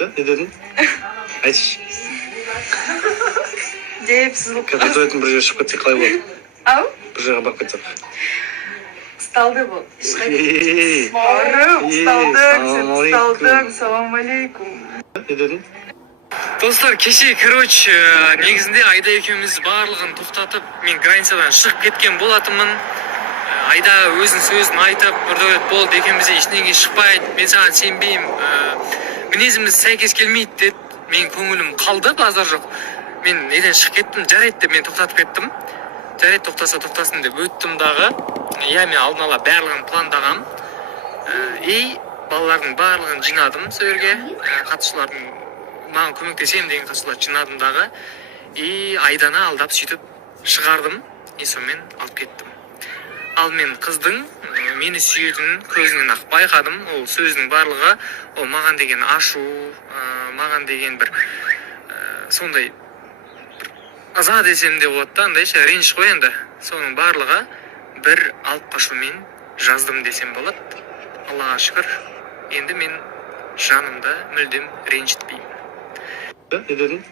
Ne dedin? Айтшы. Deyipsiz болып Қазір туалеттің бір жерге шығып кетсек қалай болады? Ау? Bir жерге барып кетсек. Сталды бұл. Ей, Барым, сталдың, сен Ассалаумағалейкум. сталдың, салам алейкум. Ne dedin? Достар, кеше, короче, негізінде Айда екеуміз барлығын тоқтатып, мен границадан шығып кеткен болатынмын. Айда өзінің сөзін айтып, Нұрдәулет болды, екеуміз ештеңеге шықпайды, мен саған сенбеймін, мінезіміз сәйкес келмейді деді. Мен көңілім қалды, базар жоқ. Мен неден шығып кеттім, жарайды деп мен тоқтатып кеттім. Жарайды, тоқтаса тоқтасын деп өттім дағы. Иә, мен алдын ала барлығын пландағам. Балалардың барлығын жинадым сол жерге, қатысушылардың маған көмектесемін деген қатысушыларды жинадым дағы. Айданы алдап сөйтіп шығардым, сонымен алып кеттім. Ал мен қыздың мені сүйетінін көзінен ақ байқадым. Ол сөзінің барлығы, ол маған деген ашу, маған деген бір сондай ыза десем де болады да, андайша реніш қой енді. Соның барлығы бір алып қашумен жаздым десем болады. Аллаға шүкір, енді мен жанымда мүлдем ренжітпеймін. Ne dedin?